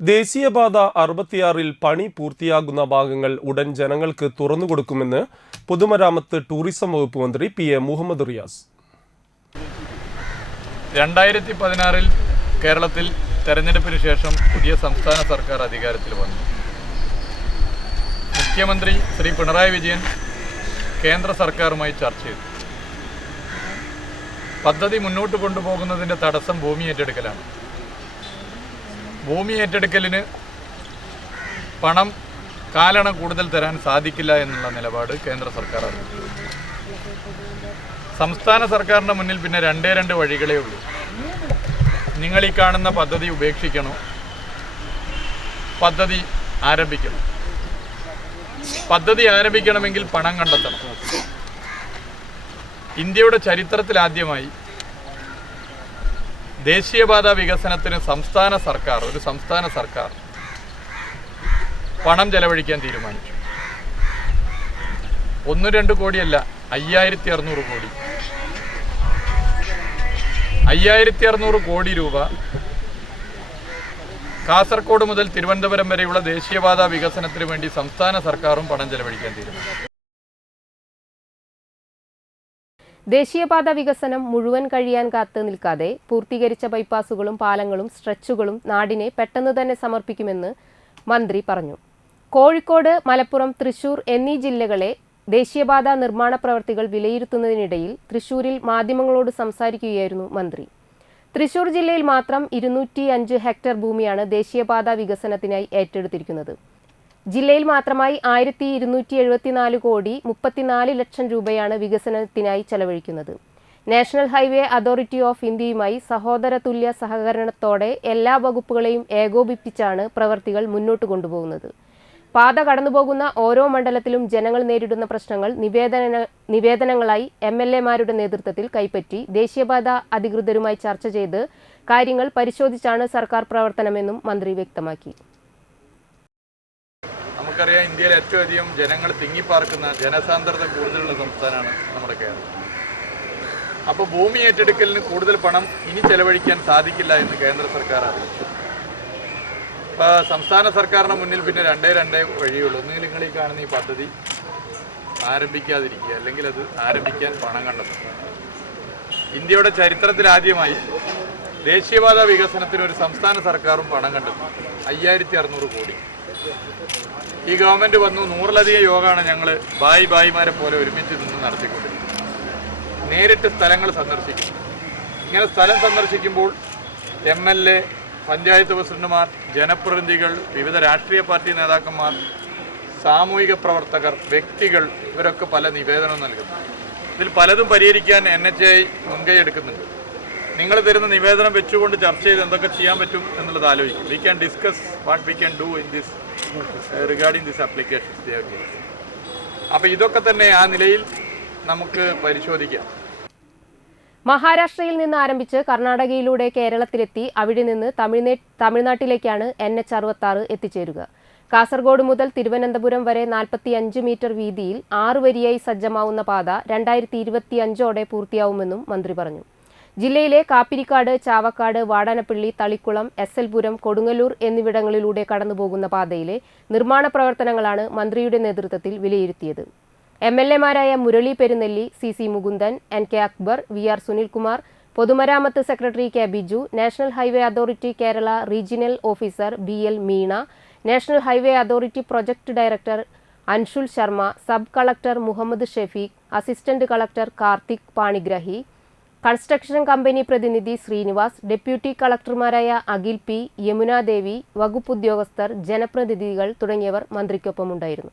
ദേശീയപാത അറുപത്തിയാറിൽ പണി പൂർത്തിയാകുന്ന ഭാഗങ്ങൾ ഉടൻ ജനങ്ങൾക്ക് തുറന്നുകൊടുക്കുമെന്ന് പൊതുമരാമത്ത് ടൂറിസം വകുപ്പ് മന്ത്രി പി എ മുഹമ്മദ് റിയാസ്. രണ്ടായിരത്തി പതിനാറിൽ കേരളത്തിൽ തെരഞ്ഞെടുപ്പിന് ശേഷം പുതിയ സംസ്ഥാന സർക്കാർ അധികാരത്തിൽ വന്നു. മുഖ്യമന്ത്രി ശ്രീ പിണറായി വിജയൻ കേന്ദ്ര സർക്കാരുമായി ചർച്ച ചെയ്തു. പദ്ധതി മുന്നോട്ട് കൊണ്ടുപോകുന്നതിന്റെ തടസ്സം ഭൂമി ഏറ്റെടുക്കലാണ്. ഭൂമി ഏറ്റെടുക്കലിന് പണം കാലണം കൂടുതൽ തരാൻ സാധിക്കില്ല എന്നുള്ള നിലപാട് കേന്ദ്ര സർക്കാർ അറിയിച്ചു സംസ്ഥാന സർക്കാരിന്റെ മുന്നിൽ പിന്നെ രണ്ടേ രണ്ട് വഴികളേ ഉള്ളൂ. നിങ്ങൾ ഈ കാണുന്ന പദ്ധതി ഉപേക്ഷിക്കണോ? പദ്ധതി ആരംഭിക്കണം. പദ്ധതി ആരംഭിക്കണമെങ്കിൽ പണം കണ്ടെത്തണം. ഇന്ത്യയുടെ ചരിത്രത്തിൽ ആദ്യമായി ദേശീയപാത വികസനത്തിന് സംസ്ഥാന സർക്കാർ ഒരു സംസ്ഥാന സർക്കാർ പണം ചെലവഴിക്കാൻ തീരുമാനിച്ചു. ഒന്ന് രണ്ട് കോടിയല്ല അയ്യായിരത്തി അറുന്നൂറ് കോടി. അയ്യായിരത്തി അറുന്നൂറ് കോടി രൂപ കാസർഗോഡ് മുതൽ തിരുവനന്തപുരം വരെയുള്ള ദേശീയപാത വികസനത്തിന് വേണ്ടി സംസ്ഥാന സർക്കാരും പണം ചെലവഴിക്കാൻ തീരുമാനിച്ചു. ദേശീയപാത വികസനം മുഴുവൻ കഴിയാൻ കാത്തു നിൽക്കാതെ പൂർത്തീകരിച്ച ബൈപ്പാസുകളും പാലങ്ങളും സ്ട്രെച്ചുകളും നാടിനെ പെട്ടെന്ന് തന്നെ സമർപ്പിക്കുമെന്ന് മന്ത്രി പറഞ്ഞു. കോഴിക്കോട് മലപ്പുറം തൃശൂർ എന്നീ ജില്ലകളെ ദേശീയപാത നിർമ്മാണ പ്രവർത്തികൾ വിലയിരുത്തുന്നതിനിടയിൽ തൃശൂരിൽ മാധ്യമങ്ങളോട് സംസാരിക്കുകയായിരുന്നു മന്ത്രി. തൃശൂർ ജില്ലയിൽ മാത്രം ഇരുന്നൂറ്റി ഹെക്ടർ ഭൂമിയാണ് ദേശീയപാത വികസനത്തിനായി ഏറ്റെടുത്തിരിക്കുന്നത്. ജില്ലയിൽ മാത്രമായി ആയിരത്തി ഇരുന്നൂറ്റി എഴുപത്തിനാല് കോടി മുപ്പത്തിനാല് ലക്ഷം രൂപയാണ് വികസനത്തിനായി ചെലവഴിക്കുന്നത്. നാഷണൽ ഹൈവേ അതോറിറ്റി ഓഫ് ഇന്ത്യയുമായി സഹോദര തുല്യ സഹകരണത്തോടെ എല്ലാ വകുപ്പുകളെയും ഏകോപിപ്പിച്ചാണ് പ്രവർത്തികൾ മുന്നോട്ട് കൊണ്ടുപോകുന്നത്. പാത കടന്നുപോകുന്ന ഓരോ മണ്ഡലത്തിലും ജനങ്ങൾ നേരിടുന്ന പ്രശ്നങ്ങൾ നിവേദന നിവേദനങ്ങളായി എം എൽ എമാരുടെ നേതൃത്വത്തിൽ കൈപ്പറ്റി ദേശീയപാത അധികൃതരുമായി ചർച്ച ചെയ്ത് കാര്യങ്ങൾ പരിശോധിച്ചാണ് സർക്കാർ പ്രവർത്തനമെന്നും മന്ത്രി വ്യക്തമാക്കി. നമുക്കറിയാം ഇന്ത്യയിൽ ഏറ്റവും അധികം ജനങ്ങൾ തിങ്ങിപ്പാർക്കുന്ന ജനസാന്ദ്രത കൂടുതലുള്ള സംസ്ഥാനമാണ് നമ്മുടെ കേരളം. അപ്പോൾ ഭൂമി ഏറ്റെടുക്കലിന് കൂടുതൽ പണം ഇനി ചെലവഴിക്കാൻ സാധിക്കില്ല എന്ന് കേന്ദ്ര സർക്കാർ അറിയിച്ചു. ഇപ്പോൾ സംസ്ഥാന സർക്കാരിന് മുന്നിൽ പിന്നെ രണ്ടേ രണ്ടേ വഴിയുള്ളൂ. ഒന്നുകിൽ നിങ്ങൾ ഈ കാണുന്ന ഈ പദ്ധതി ആരംഭിക്കാതിരിക്കുക അല്ലെങ്കിൽ അത് ആരംഭിക്കാൻ പണം കണ്ടെത്തും ഇന്ത്യയുടെ ചരിത്രത്തിൽ ആദ്യമായി ദേശീയപാത വികസനത്തിന് ഒരു സംസ്ഥാന സർക്കാരും പണം കണ്ടെത്തും. അയ്യായിരത്തി അറുന്നൂറ് കോടി. ഈ ഗവൺമെന്റ് വന്നു. നൂറിലധികം യോഗമാണ് ഞങ്ങൾ ബായി ബായിമാരെ പോലെ ഒരുമിച്ച് നിന്ന് നടത്തിക്കൊണ്ടിരിക്കുന്നത്. നേരിട്ട് സ്ഥലങ്ങൾ സന്ദർശിക്കും. ഇങ്ങനെ സ്ഥലം സന്ദർശിക്കുമ്പോൾ എം എൽ എ പഞ്ചായത്ത് പ്രസിഡന്റുമാർ ജനപ്രതിനിധികൾ വിവിധ രാഷ്ട്രീയ പാർട്ടി നേതാക്കന്മാർ സാമൂഹിക പ്രവർത്തകർ വ്യക്തികൾ ഇവരൊക്കെ പല നിവേദനവും നൽകുന്നു. ഇതിൽ പലതും പരിഹരിക്കാൻ എൻ എച്ച് ഐ മുൻകൈ എടുക്കുന്നുണ്ട്. നിങ്ങൾ തരുന്ന നിവേദനം വെച്ചുകൊണ്ട് ചർച്ച ചെയ്ത് എന്തൊക്കെ ചെയ്യാൻ പറ്റും എന്നുള്ളത് ആലോചിക്കും. We can discuss what we can do in this regarding this application അപ്പോൾ ഇതൊക്കെ തന്നെ ആ നിലയിൽ നമുക്ക് പരിശോധിക്കാം. മഹാരാഷ്ട്രയിൽ നിന്ന് ആരംഭിച്ച് കർണാടകയിലൂടെ കേരളത്തിലെത്തി അവിടെ നിന്ന് തമിഴ്നേ തമിഴ്നാട്ടിലേക്കാണ് എൻ എച്ച് അറുപത്തി എത്തിച്ചേരുക. കാസർഗോഡ് മുതൽ തിരുവനന്തപുരം വരെ നാൽപ്പത്തി അഞ്ച് മീറ്റർ വീതിയിൽ ആറുവരിയായി സജ്ജമാവുന്ന പാത രണ്ടായിരത്തി ഇരുപത്തിയഞ്ചോടെ പൂർത്തിയാവുമെന്നും മന്ത്രി പറഞ്ഞു. ജില്ലയിലെ കാപ്പിരിക്കാട് ചാവക്കാട് വാടാനപ്പള്ളി തളിക്കുളം എസ് എൽ പുരം കൊടുങ്ങല്ലൂർ എന്നിവിടങ്ങളിലൂടെ കടന്നുപോകുന്ന പാതയിലെ നിർമ്മാണ പ്രവർത്തനങ്ങളാണ് മന്ത്രിയുടെ നേതൃത്വത്തിൽ വിലയിരുത്തിയത്. M L എമാരായ Murali Perunelli C C Mukundan N K Akbar V R Sunilkumar പൊതുമരാമത്ത് secretary K Biju national highway authority Kerala regional officer B L Meena national highway authority project director Anshul Sharma sub collector Muhammad Shefeeq assistant collector Karthik Panigrahi construction company പ്രതിനിധി Srinivas deputy കളക്ടർമാരായ Akhil P Yamunadevi വകുപ്പ് ഉദ്യോഗസ്ഥർ ജനപ്രതിനിധികൾ തുടങ്ങിയവർ മന്ത്രിക്കൊപ്പമുണ്ടായിരുന്നു.